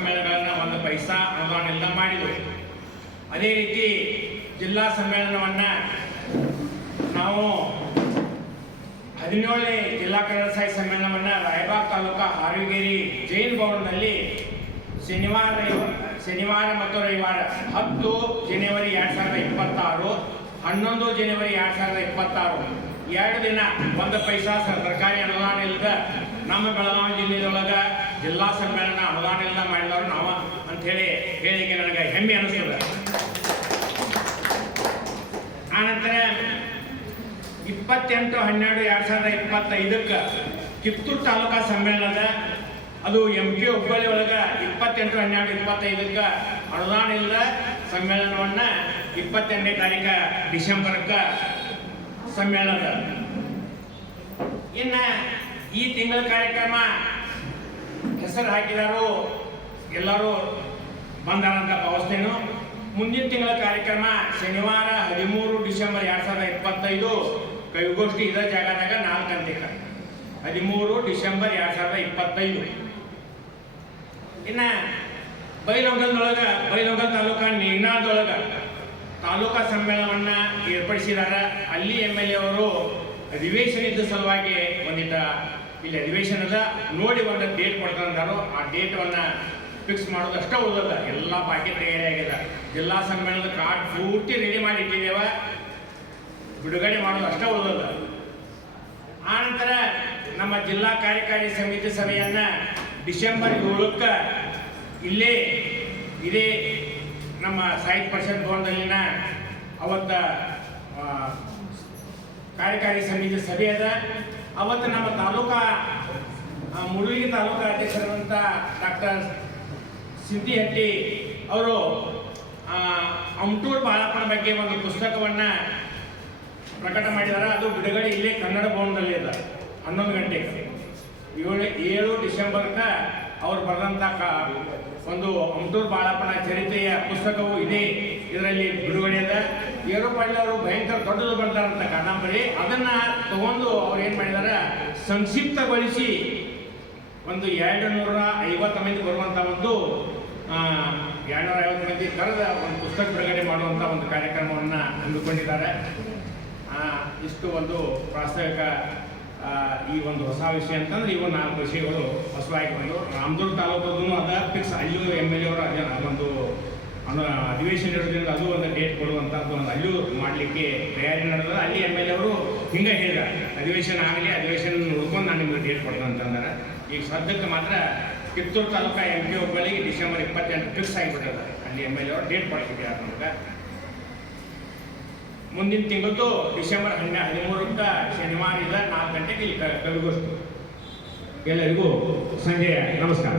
ಸಮ್ಮೇಳನಗಳನ್ನು ಒಂದು ಪೈಸಾ ಅನುದಾನದಿಂದ ಮಾಡಿದರು. ಅದೇ ರೀತಿ ಜಿಲ್ಲಾ ಸಮ್ಮೇಳನವನ್ನು ನಾವು 17ನೇ ಜಿಲ್ಲಾ ಕನ್ನಡ ಸಾಹಿತ್ಯ ಸಮ್ಮೇಳನವನ್ನು ರಾಯಬಾಗ್ ತಾಲೂಕಾ ಹಾವೇರಿ ಜೈನ್ ಭವನದಲ್ಲಿ ಶನಿವಾರ ಮತ್ತು ರವಿವಾರ 10 ಜನವರಿ 2026, 11 ಜನವರಿ 2026 2 ದಿನ ಒಂದು ಪೈಸಾ ಸರ್ಕಾರಿ ಅನುದಾನ ಇಲ್ಲದ ನಮ್ಮ ಬೆಳಗಾವಿ ಜಿಲ್ಲೆಯೊಳಗೆ ಜಿಲ್ಲಾ ಸಮ್ಮೇಳನ ಅನುದಾನ ಇಲ್ಲ ಮಾಡಿದವರು ನಾವು ಅಂಥೇಳಿ ಹೇಳಿಕೆ ನನಗೆ ಹೆಮ್ಮೆ ಅನಿಸ್ತದೆ. ಆನಂತರ 28/12/2025 ಕಿತ್ತೂರು ತಾಲೂಕಾ ಸಮ್ಮೇಳನದ ಅದು MK ಹುಬ್ಬಳ್ಳಿ ಒಳಗೆ 28/12/25 ಅನುದಾನ ಇಲ್ಲ ಸಮ್ಮೇಳನವನ್ನು 22ನೇ ತಾರೀಕು ಡಿಸೆಂಬರ್ಗೆ ಸಮ್ಮೇಳನ. ಇನ್ನು ಈ ತಿಂಗಳ ಕಾರ್ಯಕ್ರಮ ಹೆಸರು ಹಾಕಿದಾರು ಎಲ್ಲರೂ ಬಂದಾರಂತ ಭಾವಿಸ್ತೇನು. ಮುಂದಿನ ತಿಂಗಳ ಕಾರ್ಯಕ್ರಮ ಶನಿವಾರ 13 ಡಿಸೆಂಬರ್ 2025 ಕವಿಗೋಷ್ಠಿ ಇದೇ ಜಾಗದಾಗ 4 ಗಂಟೆಗೆ 13 ಡಿಸೆಂಬರ್ 2025. ಇನ್ನು ಬೈಲಹೊಂಗಲ ತಾಲೂಕಾ ನೀನಾದೊಳಗೆ ತಾಲೂಕಾ ಸಮ್ಮೇಳನವನ್ನು ಏರ್ಪಡಿಸಿದ್ದಾರೆ. ಅಲ್ಲಿ MLA ಅವರು ಅಧಿವೇಶನ ಇದ್ದ ಸಲುವಾಗಿ ಒಂದಿಟ್ಟು ಇಲ್ಲಿ ಅಧಿವೇಶನದ ನೋಡಿ ಒಂದು ಡೇಟ್ ಕೊಡ್ಕೊಂಡಾರು. ಆ ಡೇಟನ್ನು ಫಿಕ್ಸ್ ಮಾಡೋದು ಅಷ್ಟೇ ಉಳಿದ ಎಲ್ಲ ಬಾಕಿ ತಯಾರಿಯಾಗಿದೆ. ಜಿಲ್ಲಾ ಸಮ್ಮೇಳನದ ಕಾರ್ಡ್ ಪೂರ್ತಿ ರೆಡಿ ಮಾಡಿ ಇಟ್ಟಿದ್ದೇವೆ, ಬಿಡುಗಡೆ ಮಾಡೋದು ಅಷ್ಟೇ ಉಳಿದ. ಆನಂತರ ನಮ್ಮ ಜಿಲ್ಲಾ ಕಾರ್ಯಕಾರಿ ಸಮಿತಿ ಸಭೆಯನ್ನು ಡಿಸೆಂಬರ್ 7ಕ್ಕೆ ಇಲ್ಲೇ ಇದೇ ನಮ್ಮ ಸಾಹಿತ್ಯ ಪರಿಷತ್ ಭವನದಲ್ಲಿನ ಅವತ್ತು ಕಾರ್ಯಕಾರಿ ಸಮಿತಿ ಸಭೆ ಅದ. ಅವತ್ತು ನಮ್ಮ ತಾಲೂಕಾ ಮುಳುಗಿ ತಾಲೂಕಾ ಅಧ್ಯಕ್ಷರಾದಂಥ ಡಾಕ್ಟರ್ ಸಿದ್ದಿಹಟ್ಟಿ ಅವರು ಅಮಟೂರು ಬಾಳಪ್ಪನ ಬಗ್ಗೆ ಒಂದು ಪುಸ್ತಕವನ್ನು ಪ್ರಕಟ ಮಾಡಿದ್ದಾರೆ. ಅದು ಬಿಡುಗಡೆ ಇಲ್ಲೇ ಕನ್ನಡ ಭವನದಲ್ಲಿ ಇದೆ 11 ಗಂಟೆಗೆ 7 ಡಿಸೆಂಬರ್ಗೆ ಅವರು ಬರೆದಂಥ ಒಂದು ಅಮಟೂರು ಬಾಳಪ್ಪನ ಚರಿತ್ರೆಯ ಪುಸ್ತಕವು ಇದೆ. ಇದರಲ್ಲಿ ಬಿಡುಗಡೆ ಅದ. ಏರೋಪಾಡಿ ಅವರು ಭಯಂಕರ ದೊಡ್ಡದು ಬರ್ತಾರಂತ ಕಾದಂಬರಿ, ಅದನ್ನು ತಗೊಂಡು ಅವ್ರು ಏನು ಮಾಡಿದ್ದಾರೆ ಸಂಕ್ಷಿಪ್ತಗೊಳಿಸಿ ಒಂದು 250 ಮಂದಿ ಬರುವಂಥ ಒಂದು 250 ಮಂದಿ ಕರೆದ ಒಂದು ಪುಸ್ತಕ ಬಿಡುಗಡೆ ಮಾಡುವಂಥ ಒಂದು ಕಾರ್ಯಕ್ರಮವನ್ನು ಹಮ್ಮಿಕೊಂಡಿದ್ದಾರೆ. ಇಷ್ಟು ಒಂದು ಪ್ರಾಸ್ತಾವಿಕ ಈ ಒಂದು ಹೊಸ ವಿಷಯ ಅಂತಂದ್ರೆ ಇವು 4 ವಿಷಯಗಳು ಹೊಸವಾಗಿ ಬಂದು ರಾಮದುರ್ಗ ತಾಲೂಕದೂ ಅದ ಫಿಕ್ಸ್. ಅಲ್ಲಿಯೂ MLA ಅವರು ಅದೇ ಒಂದು ಅಧಿವೇಶನ ಇರೋದ್ರಿಂದ ಅದು ಒಂದು ಡೇಟ್ ಕೊಡುವಂಥದ್ದು ಒಂದು ಅಲ್ಲಿಯೂ ಮಾಡಲಿಕ್ಕೆ ತಯಾರಿ ನಡೆದ. ಅಲ್ಲಿ MLA ಅವರು ಹಿಂಗೆ ಹೇಳಿದ್ದಾರೆ, ಅಧಿವೇಶನ ಆಗಲಿ, ಅಧಿವೇಶನ ನೋಡ್ಕೊಂಡು ನಾನು ನಿಮ್ಗೆ ಡೇಟ್ ಕೊಡ್ತೀನಿ ಅಂತಂದ್ರೆ. ಈಗ ಸದ್ಯಕ್ಕೆ ಮಾತ್ರ ಕಿತ್ತೂರು ತಾಲೂಕಾ MK ಹುಬ್ಬಳ್ಳಿಗೆ ಡಿಸೆಂಬರ್ 28 ಫಿಕ್ಸ್ ಆಗಿಬಿಟ್ಟಿದ್ದಾರೆ. ಅಲ್ಲಿ MLA ಅವರು ಡೇಟ್ ಕೊಡ್ತಿದ್ದಾರೆ ನಮ್ಗೆ. ಮುಂದಿನ ತಿಂಗಳು ಡಿಸೆಂಬರ್ 13ಕ್ಕೆ ಶನಿವಾರ 4 ಗಂಟೆಗೆ ಇಲ್ಲಿ ಕವಿಗೋಷ್ಠಿ. ಎಲ್ಲರಿಗೂ ಸಂಜೆಯ ನಮಸ್ಕಾರ.